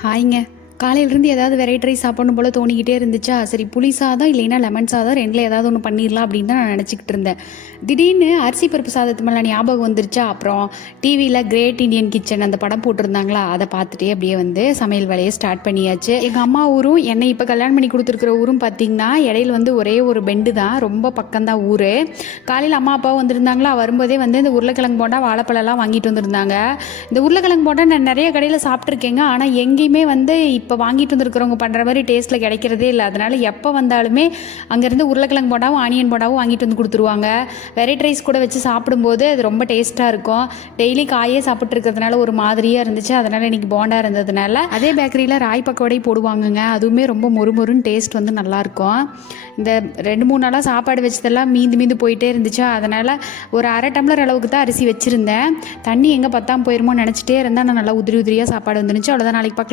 ஹாய்ங்க. காலையிலேருந்து ஏதாவது variety rice சாப்பிடணும் போல் தோணிக்கிட்டே இருந்துச்சா, சரி புளி சாதம் இல்லைன்னா லெமன் சாதம் 2ல் ஏதாவது ஒன்று பண்ணிடலாம் அப்படின்னு தான் நான் நினச்சிக்கிட்டு இருந்தேன். திடீர்னு அரிசி பருப்பு சாதத்து மேலே ஞாபகம் வந்துருச்சா, அப்புறம் டிவியில் கிரேட் இண்டியன் கிச்சன் அந்த படம் போட்டிருந்தாங்களா, அதை பார்த்துட்டே அப்படியே சமையல் வேலையை ஸ்டார்ட் பண்ணியாச்சு. எங்கள் அம்மா ஊரும் என்னை இப்போ கல்யாணம் பண்ணி கொடுத்துருக்குற ஊரும் பார்த்திங்கன்னா இடையில ஒரே ஒரு பெண்டு தான், ரொம்ப பக்கம்தான் ஊர். காலையில் அம்மா அப்பாவும் வந்திருந்தாங்களா, வரும்போதே இந்த உருளைக்கிழங்கு போண்டா வாழைப்பழம்லாம் வாங்கிட்டு வந்திருந்தாங்க. இந்த உருளைக்கிழங்கு போண்டா நான் நிறைய கடையில் சாப்பிட்ருக்கேங்க, ஆனால் எங்கேயுமே இப்போ வாங்கிட்டு வந்துருக்கிறவங்க பண்ணுற மாதிரி டேஸ்ட்டில் கிடைக்கிறதே இல்லை. அதனால் எப்போ வந்தாலுமே அங்கேருந்து உருளைக்கிழங்கு போண்டாவும் ஆனியன் போண்டாவும் வாங்கிட்டு வந்து கொடுத்துருவாங்க. வெரைட்டி ரைஸ் கூட வச்சு சாப்பிடும்போது அது ரொம்ப டேஸ்ட்டாக இருக்கும். டெய்லி காயே சாப்பிட்ருக்கிறதுனால ஒரு மாதிரியாக இருந்துச்சு. அதனால் இன்றைக்கி போண்டா இருந்ததுனால அதே பேக்கரியில் ராய் பக்கோடை போடுவாங்கங்க, அதுவுமே ரொம்ப மொறுமொறுன்னு டேஸ்ட் நல்லாயிருக்கும். இந்த 2-3 நாளாக சாப்பாடு வச்சதெல்லாம் மீந்து போயிட்டே இருந்துச்சா, அதனால் ஒரு அரை டம்ளர் அளவுக்கு தான் அரிசி வச்சுருந்தேன். தண்ணி எங்கே பத்தாமல் போயிருமோ நினச்சிட்டே இருந்தால் நான் நல்லா உதிரியாக சாப்பாடு வந்துருந்துச்சு. அவ்வளோதான். நாளைக்கு பார்க்கலாம்.